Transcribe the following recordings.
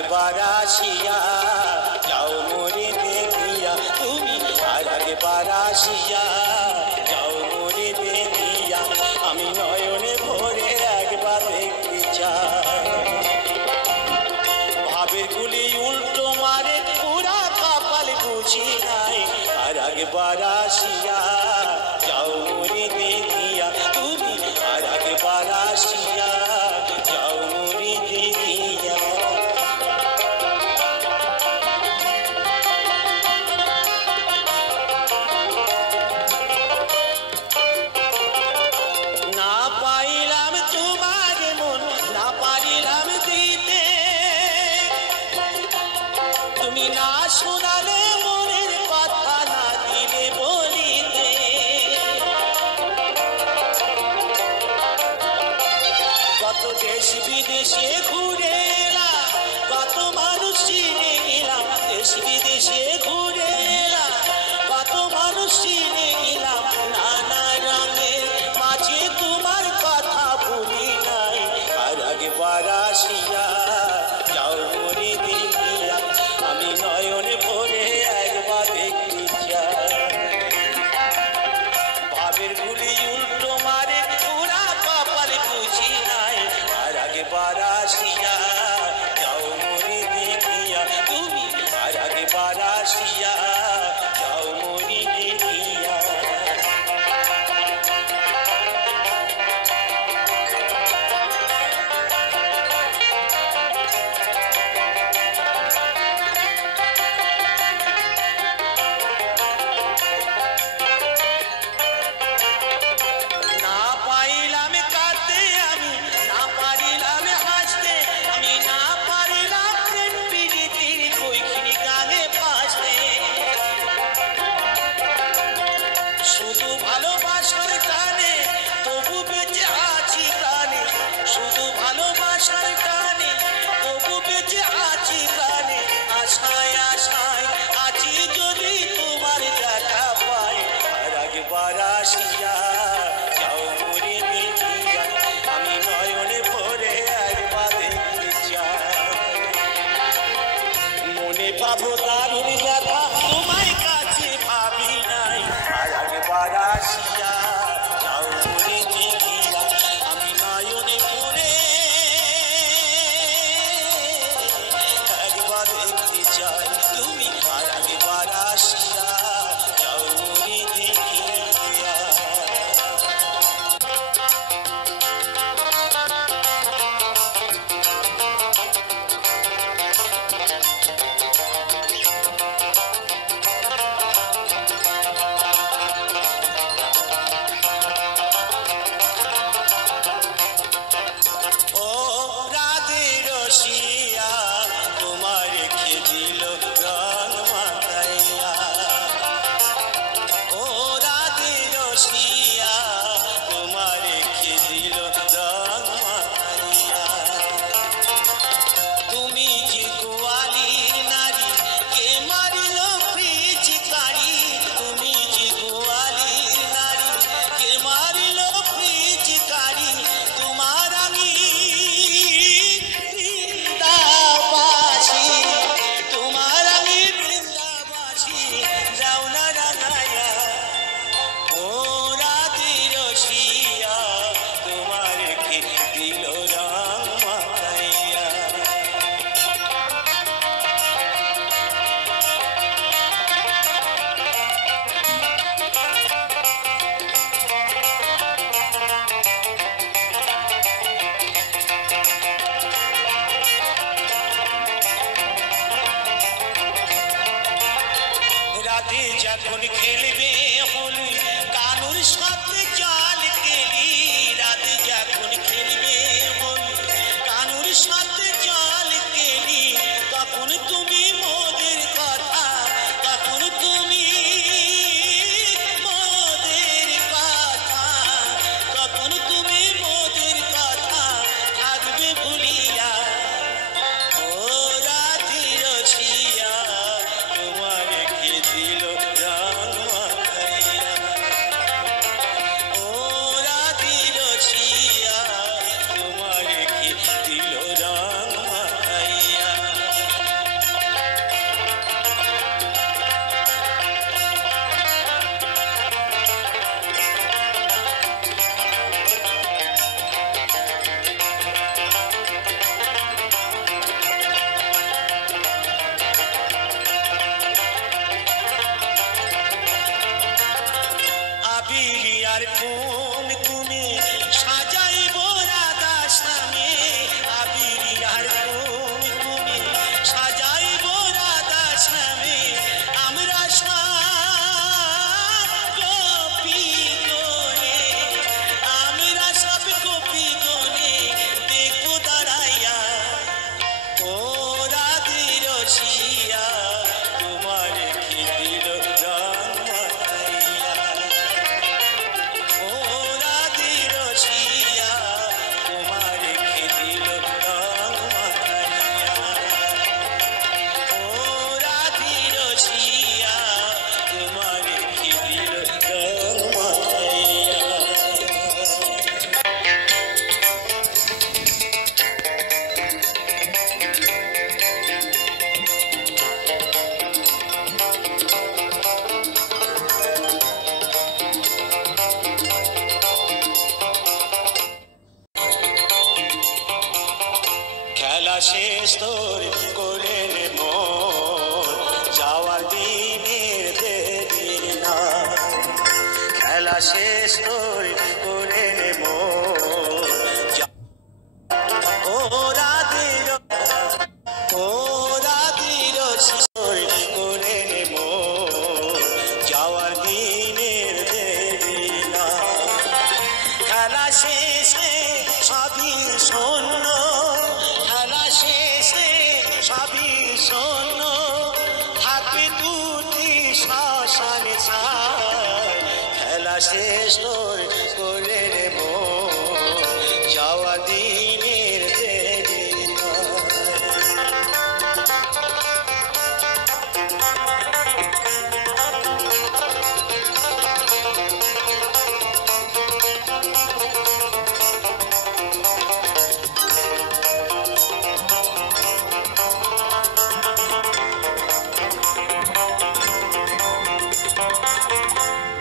একবার আসিয়া যাও মোরে দেখিয়া, তুমি আর একবার আসিয়া যাও মোরে দেখিয়া, আমি নয়নে ভরে একবার দেখতে চাই। ভাবের গুলি উল্টো মারে পুরা কপাল বুঝি নাই, আর একবার আসিয়া যাও মোরে দেখিয়া, তুমি আর একবার আসিয়া যাও মোরে দেখিয়া। খেলা শেষ তোর করে নে মন যাওয়ার দিনের দেরি না খেলা শেষ তোর করে নে মন ওরা দিল করে নে মন যাওয়ার দিনের দেরি না খেলা শেষে সবই শূন্য খেলা শেষে সবই শূন্য থাকবে দুটি শ্মশানে ছাই খেলা শেষ তোর করে রে মন যাওয়া দিনের দেরি না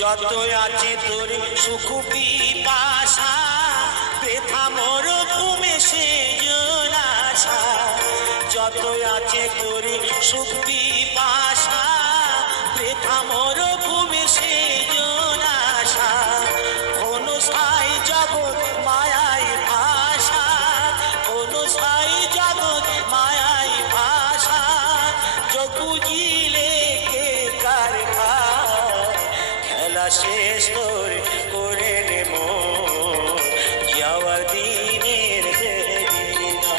যত আছে তোর সুখ পিপাসা বৃথা মোর ঘুমে সেজন আশা যত আছে তোর সুখ পিপাসা বৃথা মোর ঘুমে সেজন আশা কোন সাই জগৎ মায়াই ভাষা কোন সাই জগৎ মায়াই ভাষা বুঝিলে কে কার খেলা শেষ তোর করে নে মন যাওয়ার দিনের দেরি না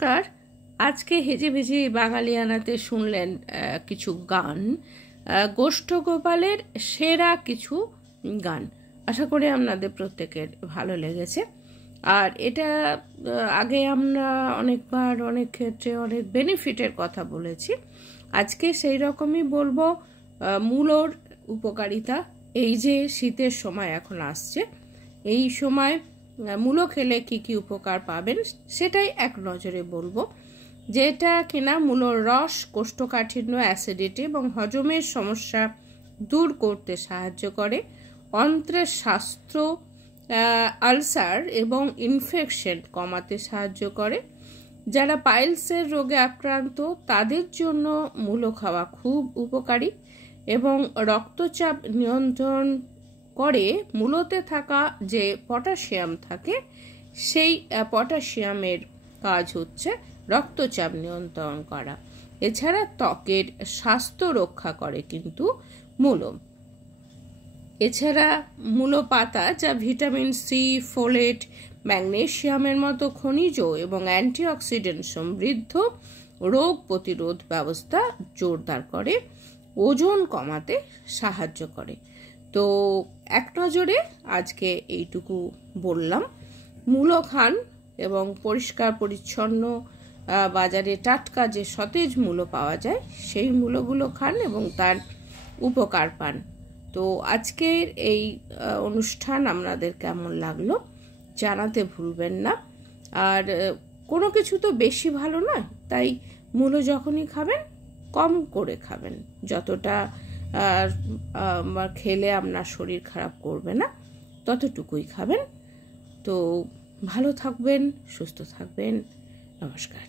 নমস্কার। আজকে হেজে ভেজে বাঙালিয়ানাতে শুনলেন কিছু গান, গোষ্ঠ গোপালের সেরা কিছু গান। আশা করি আপনাদের প্রত্যেকের ভালো লেগেছে। আর এটা আগে আমরা অনেকবার অনেক ক্ষেত্রে অনেক বেনিফিটের কথা বলেছি। আজকে সেই রকমই বলবো মূলোর উপকারিতা। এই যে শীতের সময় এখন আসছে, এই সময় মূলো খেলে কি কি উপকার পাবেন সেটাই এক নজরে বলবো। যেটা কিনা মূলোর রস কোষ্ঠকাঠিন্য, অ্যাসিডিটি এবং হজমের সমস্যা দূর করতে সাহায্য করে, অন্ত্রের স্বাস্থ্য, আলসার এবং ইনফেকশন কমাতে সাহায্য করে। যারা পাইলসের রোগে আক্রান্ত তাদের জন্য মূলো খাওয়া খুব উপকারী এবং রক্তচাপ নিয়ন্ত্রণ করে। মূলোতে থাকা যে পটাশিয়াম থাকে, সেই পটাশিয়ামের কাজ হচ্ছে রক্তচাপ নিয়ন্ত্রণ করা। এছাড়া ত্বকের স্বাস্থ্য রক্ষা করে কিন্তু মূলো। এছাড়া মূলো পাতা, যা ভিটামিন সি, ফোলেট, ম্যাগনেসিয়ামের মতো খনিজ এবং অ্যান্টিঅক্সিডেন্ট সমৃদ্ধ, রোগ প্রতিরোধ ব্যবস্থা জোরদার করে, ওজন কমাতে সাহায্য করে। তো এক নজরে আজকে এইটুকু বললাম। মূলো খান এবং পরিষ্কার পরিচ্ছন্ন বাজারে টাটকা যে সতেজ মূলো পাওয়া যায় সেই মূলোগুলো খান এবং তার উপকার পান। তো আজকের এই অনুষ্ঠান আপনাদের কেমন লাগলো জানাতে ভুলবেন না। আর কোনো কিছু তো বেশি ভালো নয়, তাই মূলো যখনই খাবেন কম করে খাবেন, যতটা খেলে আপনার শরীর খারাপ করবে না ততটুকুই খাবেন। তো ভালো থাকবেন, সুস্থ থাকবেন। নমস্কার।